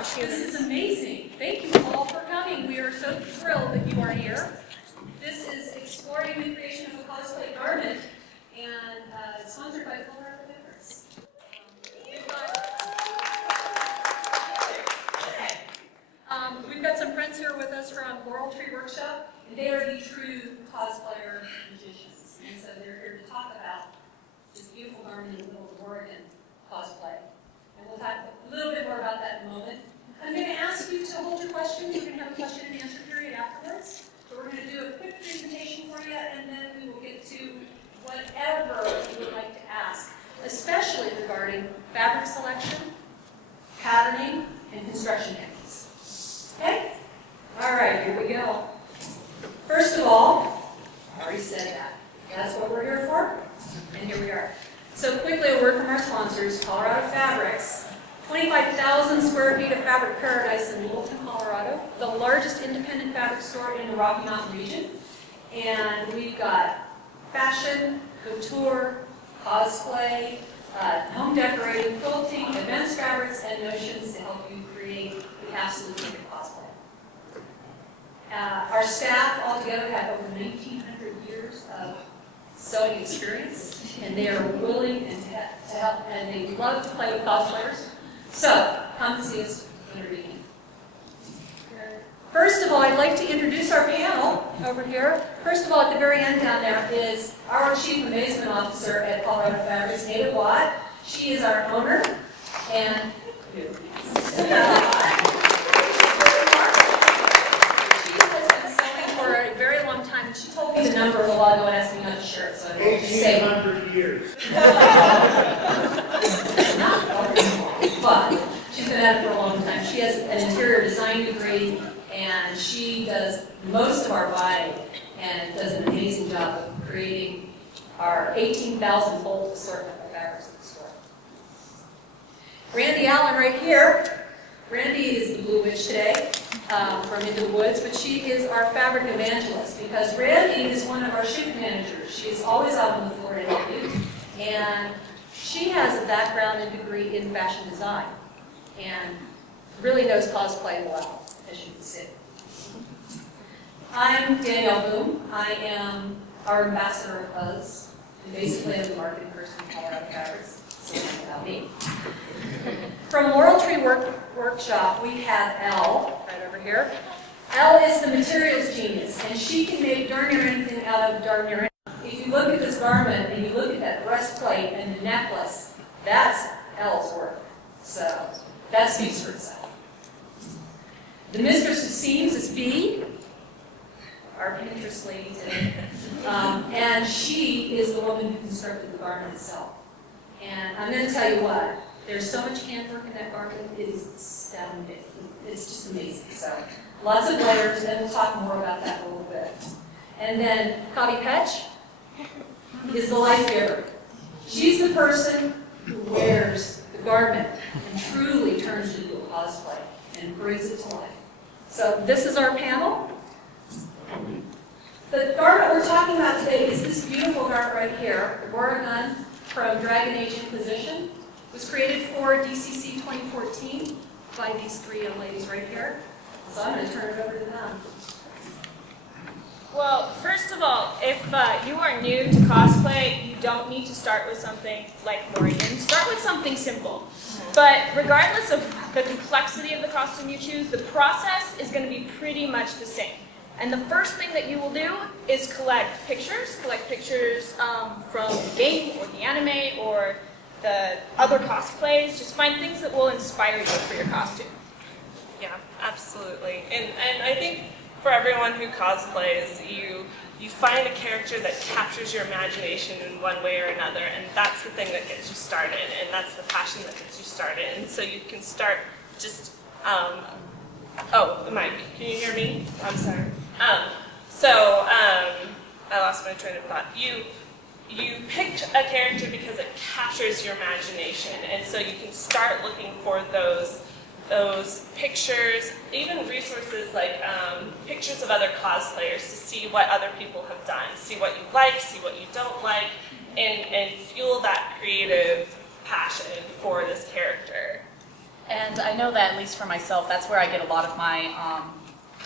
large humans. This is amazing. Thank you all for coming. We are so thrilled that you are here. This is Exploring the Creation of a Cosplay Garment, and sponsored by Laurel. We've got some friends here with us from Laurel Workshop, and they are the true cosplayer magicians. And so they're here to talk about this beautiful garment in the middle of Oregon cosplay. And we'll talk a little bit more about that in a moment. I'm going to ask you to hold your questions. We're going to have a question and answer period afterwards. So we're going to do a quick presentation for you, and then we will get to whatever you would like to ask, especially regarding fabric selection, patterning, and construction techniques. Okay? All right, here we go. First of all, I already said that. That's what we're here for, and here we are. So quickly, a word from our sponsors, Colorado Fabrics. 25,000 square feet of fabric paradise in Littleton, Colorado, the largest independent fabric store in the Rocky Mountain region. And we've got fashion, couture, cosplay, home decorating, quilting, advanced fabrics, and notions to help you create the absolute perfect cosplay. Our staff altogether have over 1,900 years of sewing experience, and they are willing and to help, and they love to play with cosplayers. So, come and see us when you're beginning. First of all, I'd like to introduce our panel over here. First of all, at the very end down there is our Chief Amazement Officer at Colorado Fabrics, Ada Watt. She is our owner, and she has been sewing for a very long time, and she told me the number a while ago and asked me not to share it, so I won't say 1,800 years. But she's been at it for a long time. She has an interior design degree, and she does most of our buying and does an amazing job of creating our 18,000 fold assortment of fabrics at the store. Randy Allen right here. Randy is the Blue Witch today from Into the Woods, but she is our fabric evangelist because Randy is one of our shoot managers. She is always out on the floor to help you, and she has a background and degree in fashion design and really knows cosplay well, as you can see. I'm Danielle Boom. I am our ambassador of Buzz, and basically I'm the marketing person in Colorado Fabrics, so that's about me. From Laurel Tree Workshop, we have Elle, right over here. Elle is the materials genius, and she can make darn near anything out of darn near anything. If you look at this garment and you look at that breastplate and the necklace, that's Elle's work. So that speaks for itself. The mistress of seams is Bee, our Pinterest lady today. And she is the woman who constructed the garment itself. And I'm going to tell you what, there's so much handwork in that garment, it is astounding. It's just amazing. So lots of layers, and we'll talk more about that in a little bit. And then Kavi Pech is the life giver. She's the person who wears the garment and truly turns it into a cosplay and brings it to life. So this is our panel. The garment we're talking about today is this beautiful garment right here, the Oregon from Dragon Age Inquisition. It was created for DCC 2014 by these three young ladies right here. So I'm going to turn it over to them. Well, first of all, if you are new to cosplay, you don't need to start with something like Morgan. Start with something simple. But regardless of the complexity of the costume you choose, the process is going to be pretty much the same. And the first thing that you will do is collect pictures from the game or the anime or the other cosplays. Just find things that will inspire you for your costume. Yeah, absolutely. And I think for everyone who cosplays, you find a character that captures your imagination in one way or another, and that's the thing that gets you started, and that's the passion that gets you started. And so you can start just, oh, the mic, can you hear me? I'm sorry. I lost my train of thought. You pick a character because it captures your imagination, and so you can start looking for those pictures, even resources like pictures of other cosplayers to see what other people have done, see what you like, see what you don't like, and fuel that creative passion for this character. And I know that, at least for myself, that's where I get a lot of my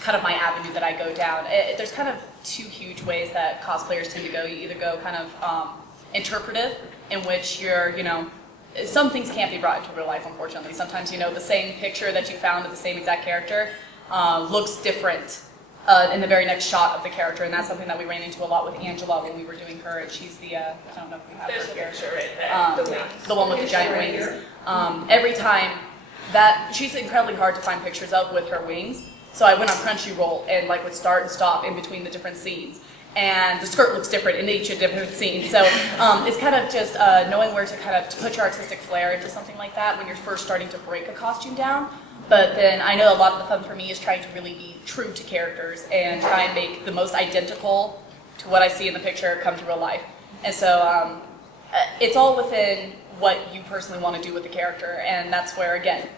kind of my avenue that I go down. There's kind of two huge ways that cosplayers tend to go. You either go kind of interpretive, in which you're, some things can't be brought into real life, unfortunately. Sometimes, the same picture that you found of the same exact character looks different in the very next shot of the character, and that's something that we ran into a lot with Angela when we were doing her. And she's the, I don't know if we have There's her a here. picture right there. The one with the giant wings. Every time she's incredibly hard to find pictures of with her wings. So I went on Crunchyroll and would start and stop in between the different scenes. And the skirt looks different in each of different scenes. So it's kind of just knowing where to kind of put your artistic flair into something like that when you're first starting to break a costume down. But then I know a lot of the fun for me is trying to really be true to characters and try and make the most identical to what I see in the picture come to real life. And so it's all within what you personally want to do with the character. And that's where, again,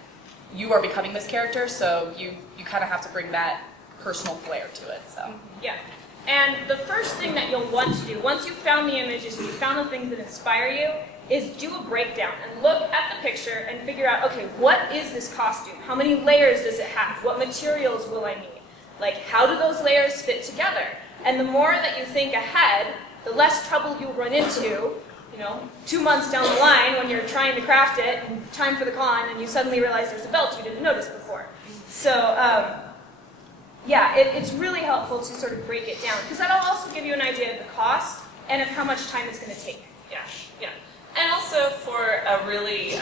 you are becoming this character, so you kind of have to bring that personal flair to it. So yeah. And the first thing that you'll want to do, once you've found the images and you've found the things that inspire you, is do a breakdown and look at the picture and figure out, okay, what is this costume? How many layers does it have? What materials will I need? How do those layers fit together? And the more that you think ahead, the less trouble you'll run into, 2 months down the line when you're trying to craft it and time for the con and you suddenly realize there's a belt you didn't notice before. So, yeah, it's really helpful to sort of break it down, because that'll also give you an idea of the cost and of how much time it's going to take. Yeah, yeah. And also for a really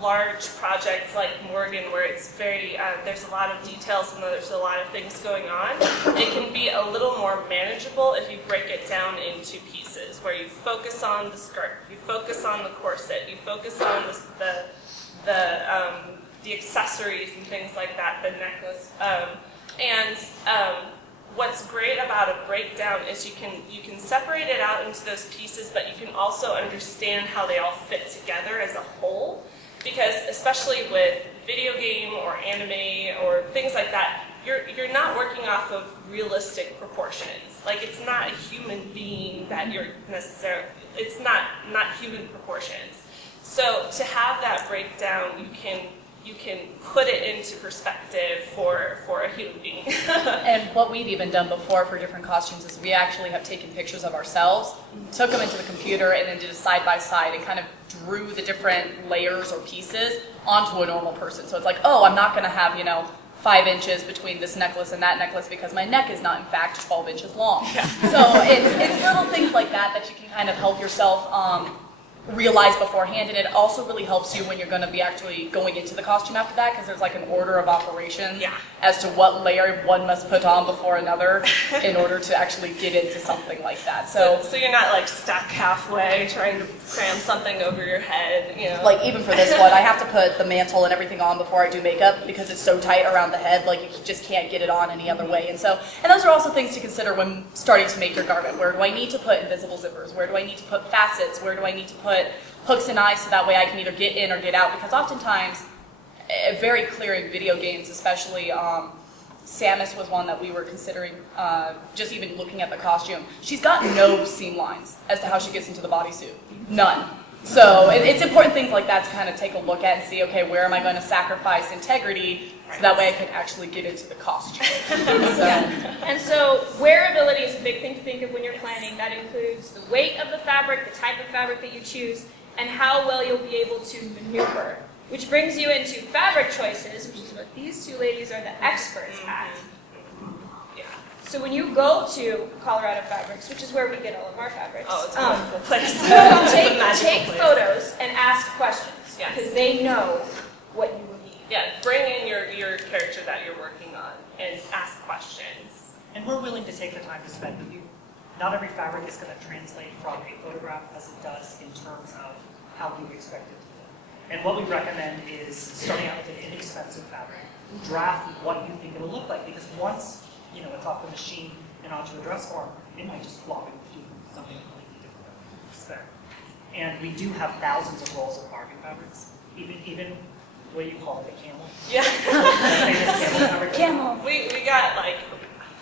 large project like Morgan, where it's very, there's a lot of details and there's a lot of things going on, it can be a little more manageable if you break it down into pieces, where you focus on the skirt, you focus on the corset, you focus on the accessories and things like that, the necklace. What's great about a breakdown is you can separate it out into those pieces, but you can also understand how they all fit together as a whole. Because especially with video game or anime or things like that, you're not working off of realistic proportions. It's not a human being that you're necessarily. It's not human proportions. So to have that breakdown, you can put it into perspective for a human being. And what we've even done before for different costumes is we actually have taken pictures of ourselves, took them into the computer, and then did a side-by-side and kind of drew the different layers or pieces onto a normal person. So it's oh, I'm not going to have, 5 inches between this necklace and that necklace because my neck is not, in fact, 12 inches long. Yeah. So it's little things like that you can kind of help yourself realize beforehand, and it also really helps you when you're going to be actually going into the costume after that, because there's an order of operations as to what layer one must put on before another in order to actually get into something like that. So you're not stuck halfway trying to cram something over your head, even for this one, I have to put the mantle and everything on before I do makeup because it's so tight around the head, you just can't get it on any other way. And those are also things to consider when starting to make your garment. Where do I need to put invisible zippers? Where do I need to put facets? Where do I need to put hooks and eyes so that way I can either get in or get out? Because oftentimes, very clear in video games, especially Samus was one that we were considering, just even looking at the costume. She's got no seam lines as to how she gets into the bodysuit. None. So it's important things like that to kind of take a look at and see, okay, where am I going to sacrifice integrity so that way I can actually get into the costume. And so wearability is a big thing to think of when you're planning. That includes the weight of the fabric, the type of fabric that you choose, and how well you'll be able to maneuver. Which brings you into fabric choices, which is what these two ladies are the experts at. So when you go to Colorado Fabrics, which is where we get all of our fabrics, it's a wonderful place. take photos and ask questions, because they know what you will need. Yeah, bring in your character that you're working on and ask questions. And we're willing to take the time to spend with you. Not every fabric is going to translate from a photograph as it does in terms of how you expect it to look. And what we recommend is starting out with an inexpensive fabric. Draft what you think it'll look like, because once it's off the machine and onto a dress form, it might just flop into something completely different. And we do have thousands of rolls of carving fabrics, even what do you call it, a camel? Yeah. Famous camel fabric. Camel. We got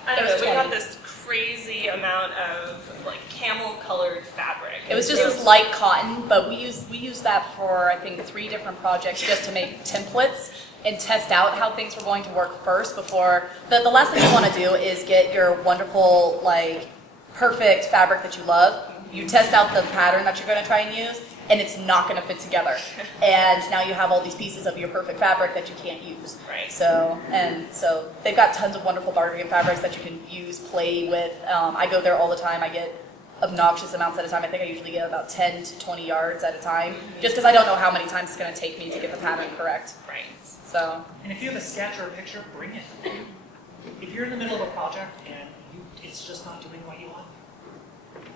I don't know, we got this crazy amount of like camel-colored fabric. It was just this light cotton, but we used that for I think 3 different projects just to make templates and test out how things were going to work first before. The last thing you want to do is get your wonderful, like, perfect fabric that you love. You test out the pattern that you're going to try and use, and it's not going to fit together. And now you have all these pieces of your perfect fabric that you can't use. Right. So they've got tons of wonderful bargaining fabrics that you can use, play with. I go there all the time. I get obnoxious amounts at a time. I think I usually get about 10 to 20 yards at a time, just because I don't know how many times it's going to take me to get the pattern correct. Right. So. And if you have a sketch or a picture, bring it. If you're in the middle of a project and it's just not doing what you want,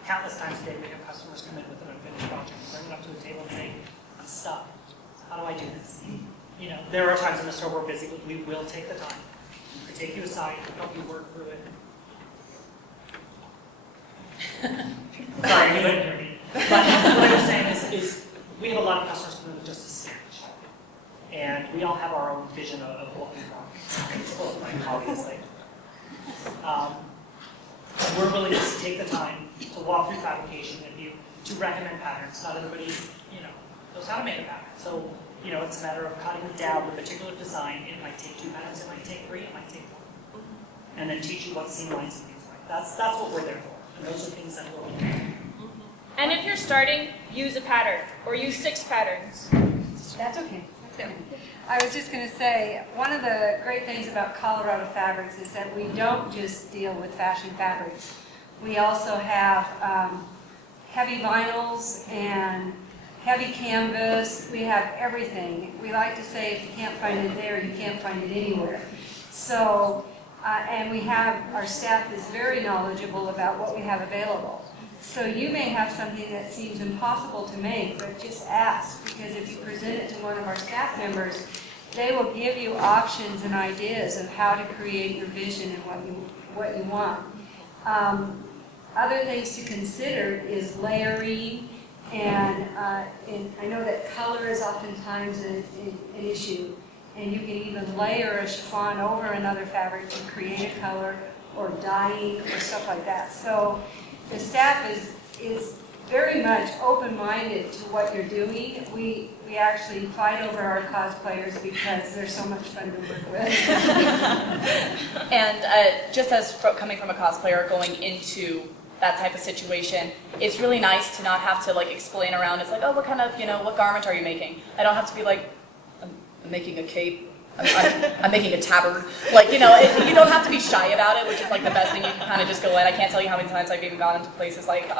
countless times a day we have customers come in with an unfinished project, bring it up to the table and say, I'm stuck. How do I do this? You know, there are times in the store we're busy, but we will take the time. We could take you aside and help you work through it. Sorry, you wouldn't hear me. But what I was saying is we have a lot of customers come in with just a sketch. And we all have our own vision of what we want. It's both, like, obviously. We're willing to take the time to walk through fabrication with you, to recommend patterns. Not everybody, knows how to make a pattern. So, it's a matter of cutting down the particular design. It might take 2 patterns, it might take 3, it might take 4. And then teach you what seam lines and things like that. That's what we're there for. And those are things that we're looking at. And if you're starting, use a pattern, or use 6 patterns. That's okay. I was just going to say, one of the great things about Colorado Fabrics is that we don't just deal with fashion fabrics. We also have heavy vinyls and heavy canvas. We have everything. We like to say if you can't find it there, you can't find it anywhere. So, and we have, our staff is very knowledgeable about what we have available. So you may have something that seems impossible to make, but just ask, because if you present it to one of our staff members, they will give you options and ideas of how to create your vision and what you want. Other things to consider is layering, and I know that color is oftentimes an issue, and you can even layer a chiffon over another fabric to create a color, or dyeing, or stuff like that. So the staff is very much open-minded to what you're doing. We actually fight over our cosplayers because they're so much fun to work with. And just as coming from a cosplayer going into that type of situation, it's really nice to not have to like explain around. It's like, oh, what kind of, what garment are you making? I don't have to be like, I'm making a cape. I'm making a tabard. Like, you don't have to be shy about it, which is like the best thing. You can kind of just go in. I can't tell you how many times I've even gone into places like,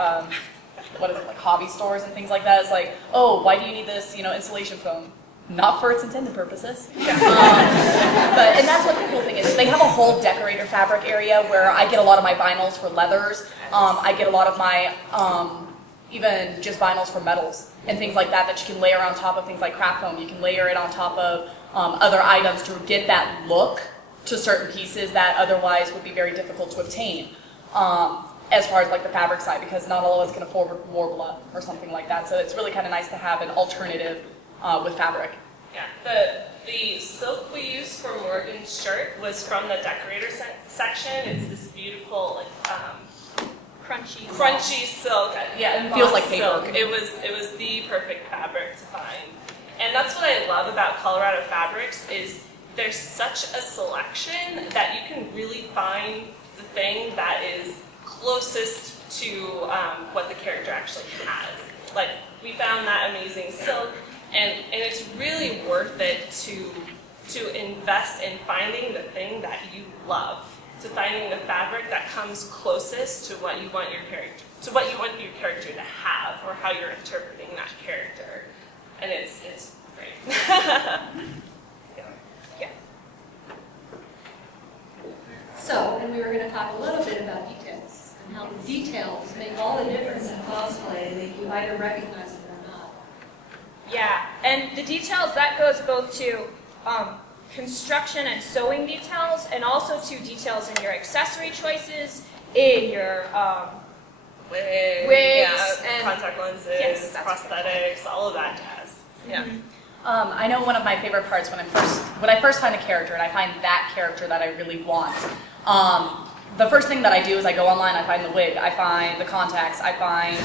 like hobby stores and things like that. It's like, oh, why do you need this, insulation foam? Not for its intended purposes. And that's what the cool thing is. They have a whole decorator fabric area where I get a lot of my vinyls for leathers. I get a lot of my even just vinyls for metals and things like that you can layer on top of things like craft foam. You can layer it on top of other items to get that look to certain pieces that otherwise would be very difficult to obtain. As far as like the fabric side, because not all of us can afford Warbler or something like that. So it's really kind of nice to have an alternative with fabric. Yeah, the silk we used for Morgan's shirt was from the decorator section. It's this beautiful crunchy silk. Yeah, it feels like paper. Silk. It was the perfect fabric to find. And that's what I love about Colorado Fabrics is there's such a selection that you can really find the thing that is closest to what the character actually has. Like, we found that amazing silk, and it's really worth it to invest in finding the thing that you love, to finding the fabric that comes closest to what you want your character to have, or how you're interpreting that character. And it's great. Yeah. So, and we were going to talk a little bit about details, and how the details make all the difference in cosplay, and make you either recognize it or not. Yeah, and the details, that goes both to construction and sewing details, and also to details in your accessory choices, in your wigs, and contact lenses, yes, prosthetics, all of that jazz. Yeah. I know one of my favorite parts when I first find a character and I find that character that I really want. the first thing that I do is I go online, I find the wig, I find the contacts, I find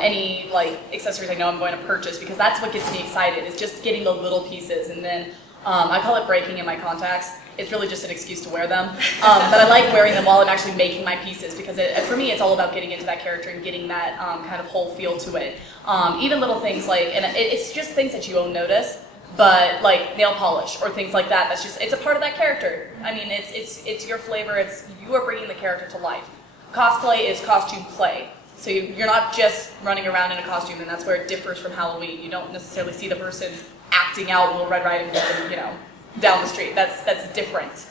any like accessories I know I'm going to purchase, because that's what gets me excited, is just getting the little pieces. And then I call it breaking in my contacts. It's really just an excuse to wear them. But I like wearing them while I'm actually making my pieces, because for me it's all about getting into that character and getting that kind of whole feel to it. Even little things like, and it's just things that you won't notice, but like nail polish or things like that, it's a part of that character. I mean, it's your flavor, you are bringing the character to life. Cosplay is costume play. So you're not just running around in a costume, and that's where it differs from Halloween. You don't necessarily see the person acting out Little Red Riding Hood, you know, down the street. That's different.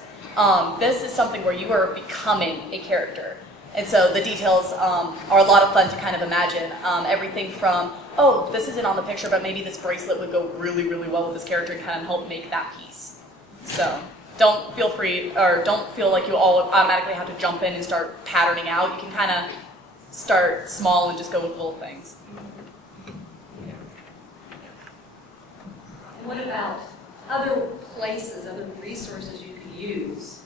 This is something where you are becoming a character. And so the details are a lot of fun to kind of imagine. Everything from, oh, this isn't on the picture, but maybe this bracelet would go really, really well with this character and kind of help make that piece. So don't feel like you all automatically have to jump in and start patterning out. You can kind of start small and just go with little things. And what about other places, other resources you could use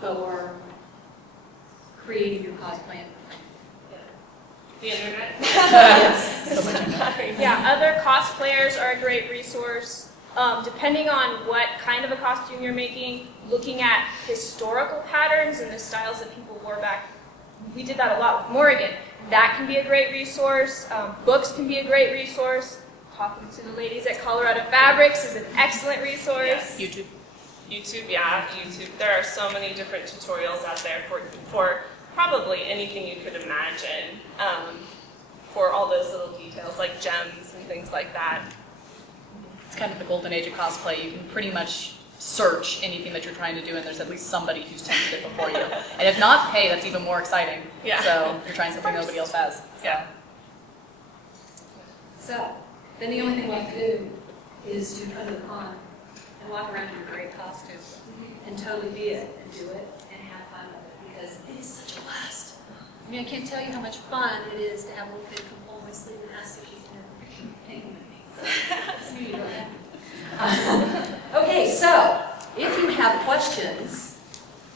for creating your cosplay? The internet? Yes. Yeah, other cosplayers are a great resource. Depending on what kind of a costume you're making, looking at historical patterns and the styles that people wore back. We did that a lot with Morrigan. That can be a great resource. Books can be a great resource. Talking to the ladies at Colorado Fabrics is an excellent resource. Yes. YouTube, yeah, YouTube. There are so many different tutorials out there for probably anything you could imagine, for all those little details like gems and things like that. It's kind of the golden age of cosplay. You can pretty much search anything that you're trying to do, and there's at least somebody who's tested it before you. And if not, hey, that's even more exciting. Yeah. So you're trying something nobody else has. So. Yeah. So, then the only thing we have to do is to come to the con and walk around in a great costume and totally be it and do it and have fun with it, because it is such a blast. I mean, I can't tell you how much fun it is to have a little kid come pull my sleeve and ask if she can hang with me. So, you don't have to. Okay, so if you have questions,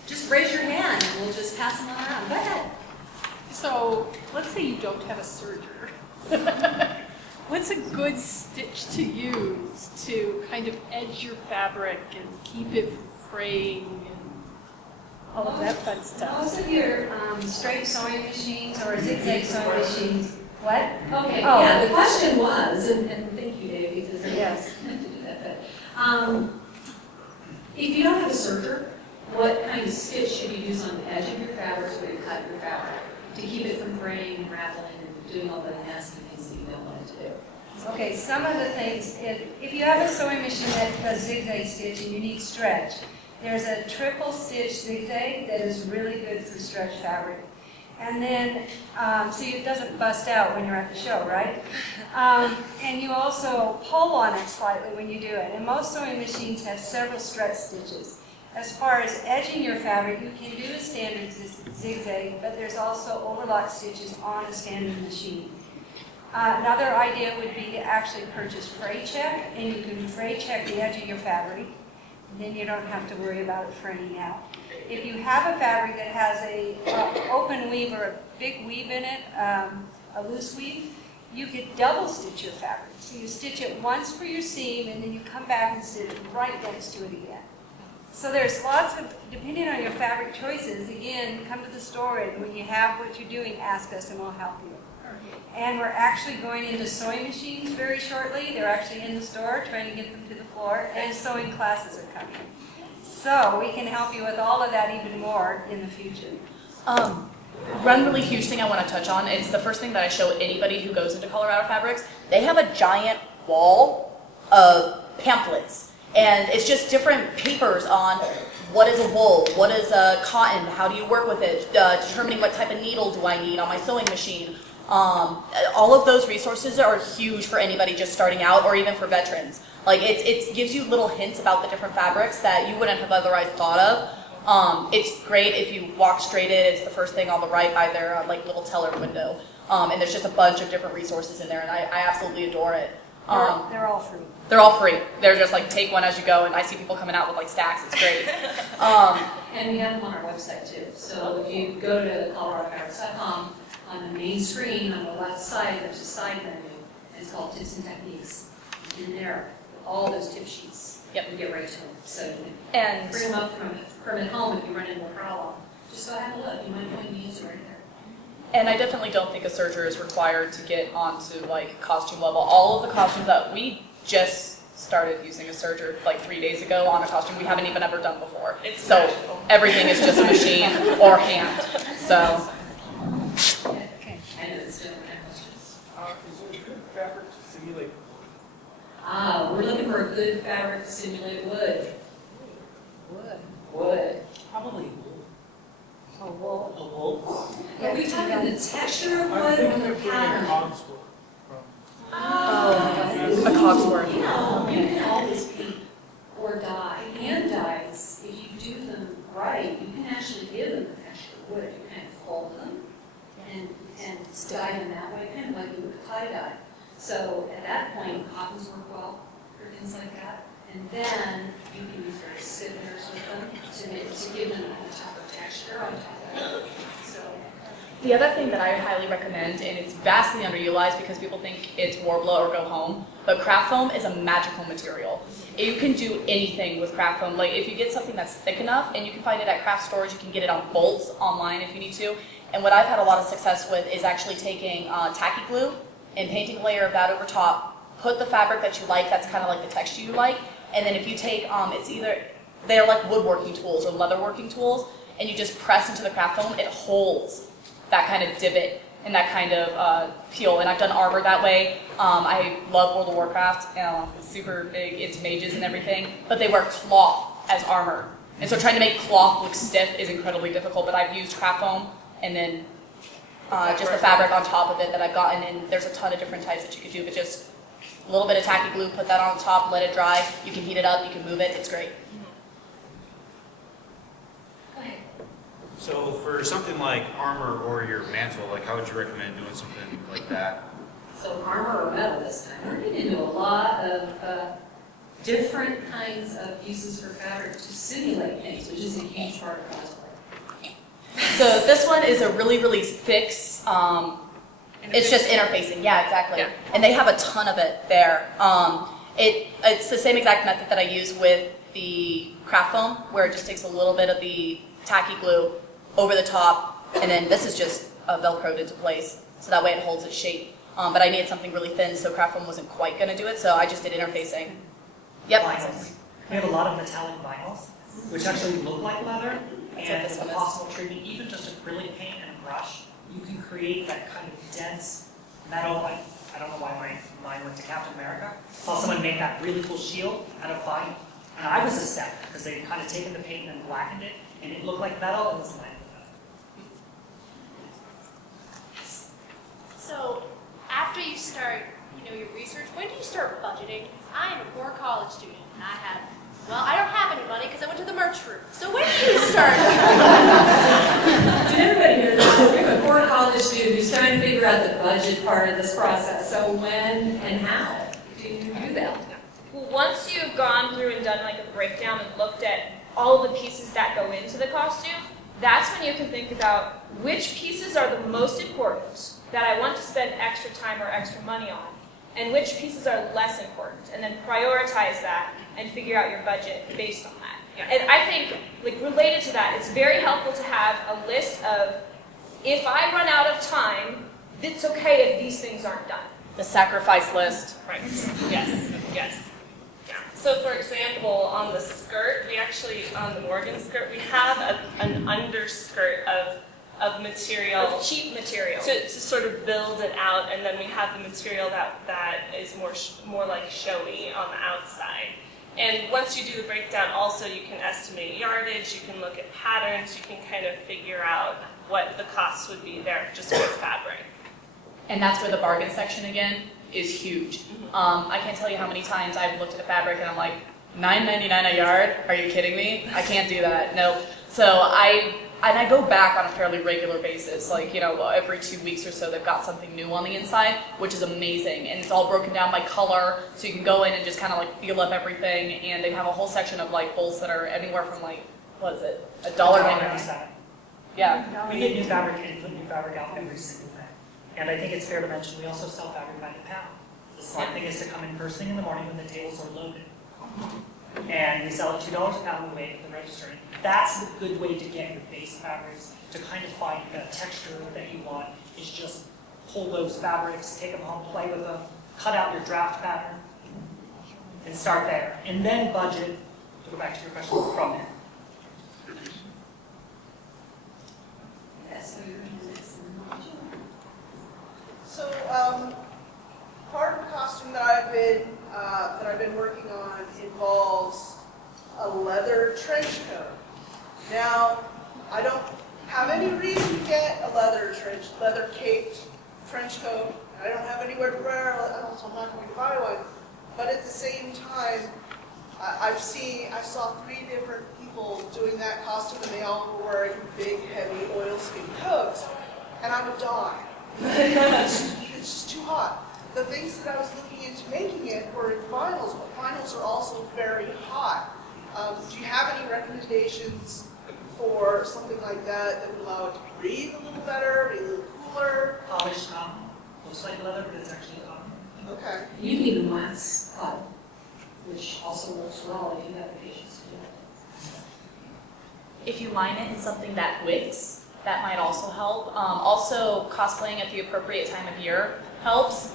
just raise your hand and we'll just pass them on around. Go ahead. So let's say you don't have a serger. What's a good stitch to use to kind of edge your fabric and keep it from fraying and all of that fun stuff? Most of your straight sewing machines or zigzag sewing machines. What? Okay, Oh. yeah, the question was, and thank you, Dave, because Yes. I meant to do that, but if you don't have a serger, what kind of stitch should you use on the edge of your fabric where you cut your fabric to keep it from fraying and rattling and doing all the nasty things that you don't want it to do? Okay, some of the things, if you have a sewing machine that does zigzag stitch and you need stretch, there's a triple stitch zigzag that is really good for stretch fabric. And then, so it doesn't bust out when you're at the show, right? And you also pull on it slightly when you do it. And most sewing machines have several stretch stitches. As far as edging your fabric, you can do a standard zigzag, but there's also overlock stitches on a standard machine. Another idea would be to actually purchase fray check, and you can fray check the edge of your fabric. Then you don't have to worry about it fraying out. If you have a fabric that has a open weave or a big weave in it, a loose weave, you could double stitch your fabric. So you stitch it once for your seam, and then you come back and stitch it right next to it again. So there's lots of, depending on your fabric choices, again, come to the store, and when you have what you're doing, ask us and we'll help you. And we're actually going into sewing machines very shortly. They're actually in the store, trying to get them to the floor, and sewing classes are coming. So we can help you with all of that even more in the future. One really huge thing I want to touch on, it's the first thing that I show anybody who goes into Colorado Fabrics. They have a giant wall of pamphlets, and it's just different papers on what is a wool, what is a cotton, how do you work with it, determining what type of needle do I need on my sewing machine. All of those resources are huge for anybody just starting out, or even for veterans. Like it gives you little hints about the different fabrics that you wouldn't have otherwise thought of. It's great if you walk straight in. It's the first thing on the right by their like little teller window, and there's just a bunch of different resources in there, and I absolutely adore it. They're all free. They're all free. They're just like take one as you go, and I see people coming out with like stacks. It's great. And we have them on our website too. So if you go to coloradofabrics.com, on the main screen on the left side, there's a side menu, and it's called Tips and Techniques. In there, all those tip sheets, Yep. we get right to them. So you And can bring them up from at home if you run into a problem. Just go have a look. You might find the answer right there. And I definitely don't think a serger is required to get onto like costume level. All of the costumes that we just started using a serger like 3 days ago on a costume we haven't even ever done before. It's so magical. everything is just machine or hand. So Okay. I know it's different questions. Is it a good fabric to simulate? We're looking for a good fabric to simulate wood. Wood. Wood. Probably Oh, wool. a wool. Are we talking the texture of I'm wood or thinking the of putting pattern? a cogsworth from. a cogsworth. You know, you can always paint or dye. Hand dyes, if you do them right, you can actually give them the texture of wood. You kind of fold them and dye them that way, kind of like you would a tie dye. So at that point, cottons work well for things like that. And then you can use very stiffeners with them to give them that type of texture on top of it. So The other thing that I highly recommend, and it's vastly underutilized because people think it's Warbler or go home, but craft foam is a magical material. You can do anything with craft foam. Like if you get something that's thick enough, and you can find it at craft stores, you can get it on bolts online if you need to. And what I've had a lot of success with is actually taking tacky glue and painting a layer of that over top, put the fabric that you like, that's kind of like the texture you like, and then if you take, they're like woodworking tools or leatherworking tools, and you just press into the craft foam, it holds that kind of divot and that kind of peel. And I've done armor that way. I love World of Warcraft, super big into mages and everything, but they wear cloth as armor. And so trying to make cloth look stiff is incredibly difficult, but I've used craft foam and then just the fabric on top of it that I've gotten, and there's a ton of different types that you could do, but just a little bit of tacky glue, put that on top, let it dry, you can heat it up, you can move it, it's great. go ahead. So for something like armor or your mantle, like how would you recommend doing something like that? So armor or metal this time. We're getting into a lot of different kinds of uses for fabric to simulate things, which is a huge part of cosplay. So this one is a really, really thick, it's just interfacing, yeah, exactly. Yeah. And they have a ton of it there. It's the same exact method that I use with the craft foam, where it just takes a little bit of the tacky glue over the top, and then this is just Velcroed into place, so that way it holds its shape. But I needed something really thin, so craft foam wasn't quite going to do it, so I just did interfacing. Yep. Vinyls. We have a lot of metallic vinyls, which actually look like leather, That's what and this with one a is. possible treatment, even just acrylic paint and a brush, you can create that kind of dense metal. I don't know why my mind went to Captain America. Saw someone make that really cool shield out of vinyl, and I was astounded because they kind of taken the paint and blackened it, and it looked like metal and was like that. So, after you start, your research, when do you start budgeting? I'm a poor college student, and I don't have any money because I went to the merch room. So when do you start? Did everybody hear that? We have a poor college student who's trying to figure out the budget part of this process. So when and how do you do that? Well, once you've gone through and done like a breakdown and looked at all of the pieces that go into the costume, that's when you can think about which pieces are the most important that I want to spend extra time or extra money on, and which pieces are less important, and then prioritize that and figure out your budget based on that. Yeah. And I think, like, related to that, it's very helpful to have a list of, if I run out of time, it's okay if these things aren't done. The sacrifice list. Right. Yes. Yes. Yeah. So, for example, on the skirt, we actually, on the Morgan skirt, we have an underskirt of material. Of cheap material. To sort of build it out, and then we have the material that is more like showy on the outside. And once you do the breakdown, also you can estimate yardage, you can look at patterns, you can kind of figure out what the costs would be there just with fabric. And that's where the bargain section again is huge. I can't tell you how many times I've looked at a fabric and I'm like, $9.99 a yard? Are you kidding me? I can't do that. Nope. So I go back on a fairly regular basis, like, every 2 weeks or so they've got something new on the inside, which is amazing. And it's all broken down by color, so you can go in and just kind of like feel up everything. And they have a whole section of like bolts that are anywhere from like what is it, $1.99? $1.97. Yeah. We get new fabric and put new fabric out every single day. And I think it's fair to mention we also sell fabric by the pound. The smart thing is to come in first thing in the morning when the tables are loaded. And we sell it $2 a pound the way at the register. That's the good way to get your base fabrics, to kind of find the texture that you want, is just pull those fabrics, take them home, play with them, cut out your draft pattern, and start there. And then budget, to go back to your question, from there. So, part of the costume that I've been working on involves a leather trench coat. Now, I don't have any reason to get a leather caped trench coat. I don't have anywhere to wear it, so I'm not going to buy one. But at the same time, I saw 3 different people doing that costume, and they all were wearing big, heavy oilskin coats, and I would die. It's just too hot. The things that I was looking into making it were in vinyls, but vinyls are also very hot. Do you have any recommendations for something like that would allow it to breathe a little better, be a little cooler? Polished cotton. Looks like leather, but it's actually cotton. Okay. You can even wax cotton, which also works well if you have the patience to do it. If you line it in something that wicks, that might also help. Also, cosplaying at the appropriate time of year helps.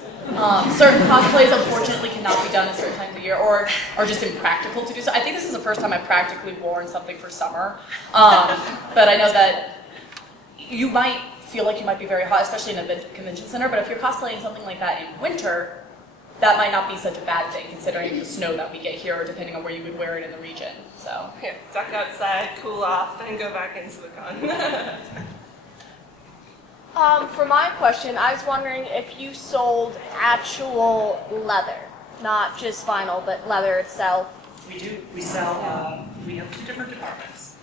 Certain cosplays, unfortunately, cannot be done at certain times of year, or are just impractical to do so. I think this is the first time I've practically worn something for summer. But I know that you might feel like you might be very hot, especially in a convention center, but if you're cosplaying something like that in winter, that might not be such a bad thing, considering the snow that we get here, or depending on where you would wear it in the region. So Yeah, duck outside, cool off, then go back into the con. For my question, I was wondering if you sold actual leather, not just vinyl, but leather itself. We do. We sell, we have 2 different departments.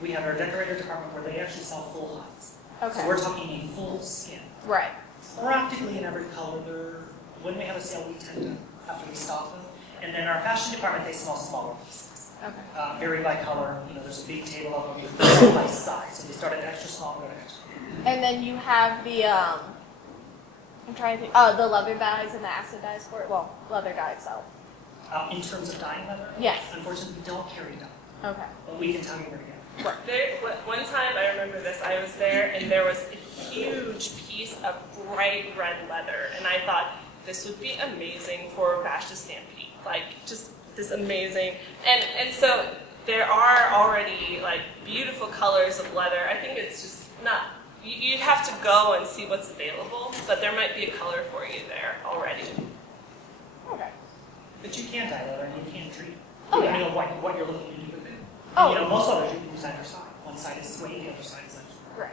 We have our decorator department where they actually sell full hides. Okay. So we're talking a full skin. Right. Practically in every color. When we have a sale, we tend to have to restock them. And then our fashion department, they sell smaller pieces. Okay. Vary by color. You know, there's a big table of them. You sell by size. So they start at extra small, go to extra. And then you have the, I'm trying to think, the leather dyes and the acid dyes for it. Well, leather dye itself. In terms of dyeing leather? Yes. Unfortunately, we don't carry dye. Okay. But we can tell you where to get it. One time, I remember this, I was there and there was a huge piece of bright red leather, and I thought this would be amazing for Bash to Stampede. Like, just this amazing, and so there are already like beautiful colors of leather. I think it's just not, you'd have to go and see what's available, but there might be a color for you there already. Okay. But you can dye leather and you can treat. Oh, yeah. You know what you're looking to do with it. Oh. And, you know, most leathers you can use either side. One side is suede, the other side is extra. Right.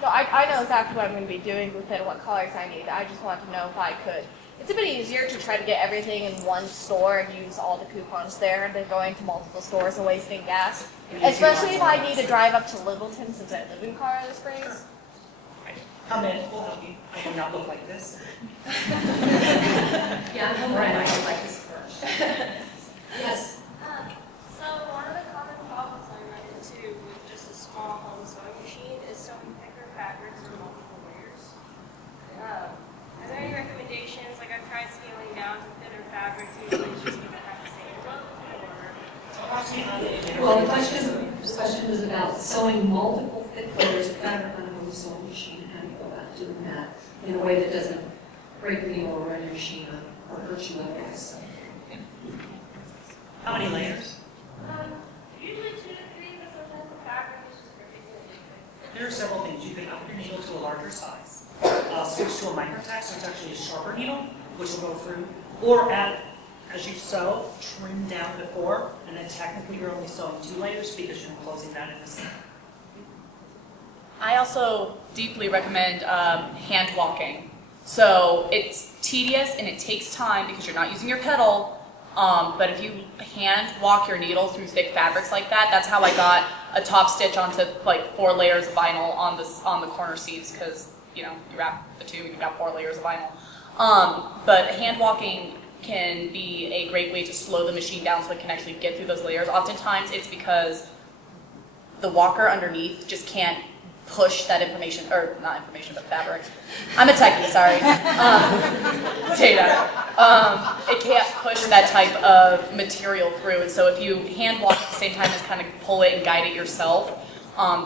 So I know exactly what I'm going to be doing with it and what colors I need. I just wanted to know if I could. It's a bit easier to try to get everything in one store and use all the coupons there than going to multiple stores and wasting gas. Especially if I need to drive up to Littleton since I live in Colorado Springs. Come in, we'll help you. I do not look like this. Yeah, I'm home right now, I like this first. Yes. So one of the common problems I run into with just a small home sewing machine is sewing thicker fabrics or multiple layers. Are there any recommendations? Like I've tried scaling down to thinner fabrics, usually it's just going to have the same look, or... Well, the question was about sewing multiple thick layers of fabric on a home sewing machine, and how do you go about doing that in a way that doesn't break the needle or run your machine or hurt you otherwise. How many layers? Usually 2 to 3, but sometimes the fabric is just ridiculously thick. There are several things. You can up your needle to a larger size. Switch to a microtack, so it's actually a sharper needle, which will go through. Or add, as you sew, trim down before, and then technically you're only sewing 2 layers because you're enclosing that in the seam. I also deeply recommend hand walking. So it's tedious and it takes time because you're not using your pedal. But if you hand walk your needle through thick fabrics like that, that's how I got a top stitch onto like 4 layers of vinyl on the corner seams, because you know you wrap the 2 and you've got 4 layers of vinyl. But hand walking can be a great way to slow the machine down so it can actually get through those layers. Oftentimes it's because the walker underneath just can't push that information, or not information, but fabric. I'm a techie, sorry. Data. It can't push that type of material through, and so if you hand walk at the same time as kind of pull it and guide it yourself.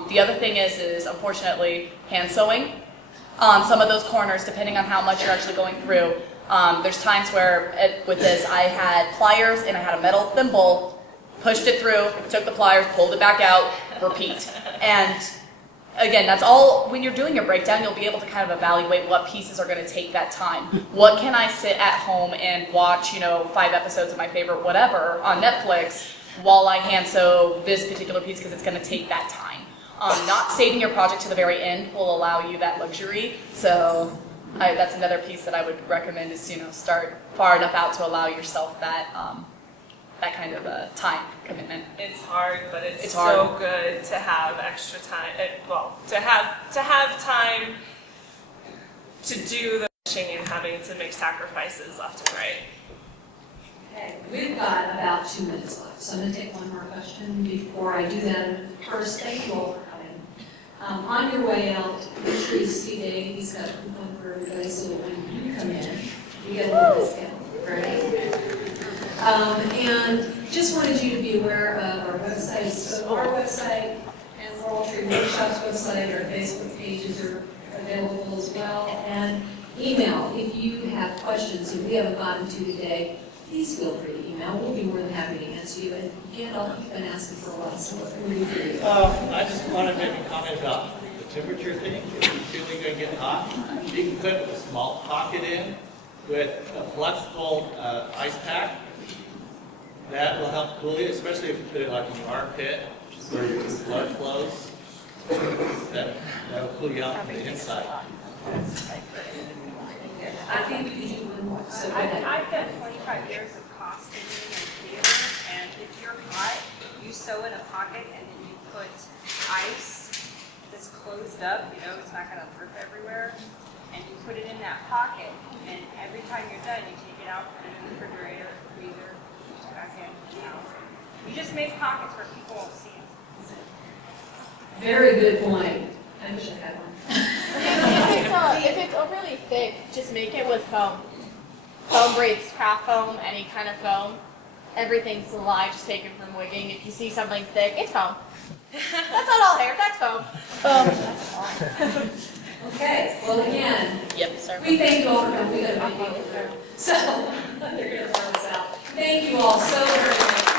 The other thing is unfortunately hand sewing. On some of those corners, depending on how much you're actually going through, there's times where with this I had pliers and I had a metal thimble, pushed it through, took the pliers, pulled it back out, repeat. And again, that's all, when you're doing your breakdown, you'll be able to kind of evaluate what pieces are going to take that time. What can I sit at home and watch, 5 episodes of my favorite whatever on Netflix while I hand sew this particular piece because it's going to take that time. Not saving your project to the very end will allow you that luxury. So that's another piece that I would recommend is, start far enough out to allow yourself that that kind of time commitment. It's hard, but it's hard. So good to have extra time. To have time to do the fishing and having to make sacrifices left and right. Okay, we've got about 2 minutes left, so I'm going to take one more question before I do that. First, thank you all for coming. On your way out, make sure you see Dave. He's got a coupon for everybody, so that when you come in, you get a little discount. Right? And just wanted you to be aware of our website. So our website and Laurel Tree Workshop's website, our Facebook pages are available as well. And email, if you have questions that we haven't gotten to today, please feel free to email. We'll be more than happy to answer you. And again, you've been asking for a while, so what can we do for you? I just wanted to make a comment about the temperature thing. If you're feeling going to get hot, you can put a small pocket in with a flexible ice pack. That will help cool you, especially if you put it like in your armpit, where your blood flows. That will cool you out from the inside. I think we can do one more. So I've done 25 years of costuming and theater, and if you're hot, you sew in a pocket and then you put ice that's closed up, it's not going to drip everywhere, and you put it in that pocket, and every time you're done, you take it out, put it in the refrigerator, freezer, back in, You just make pockets where people won't see it. Very good point. I wish I had one. If it's overly thick, just make it with foam. Foam breaks, craft foam, any kind of foam. Everything's a lie, just taken from wigging. If you see something thick, it's foam. That's not all hair, that's foam. Okay, well again, we thank you all for coming. We got a big meeting there. So, they're going to throw us out. Thank you all so very much.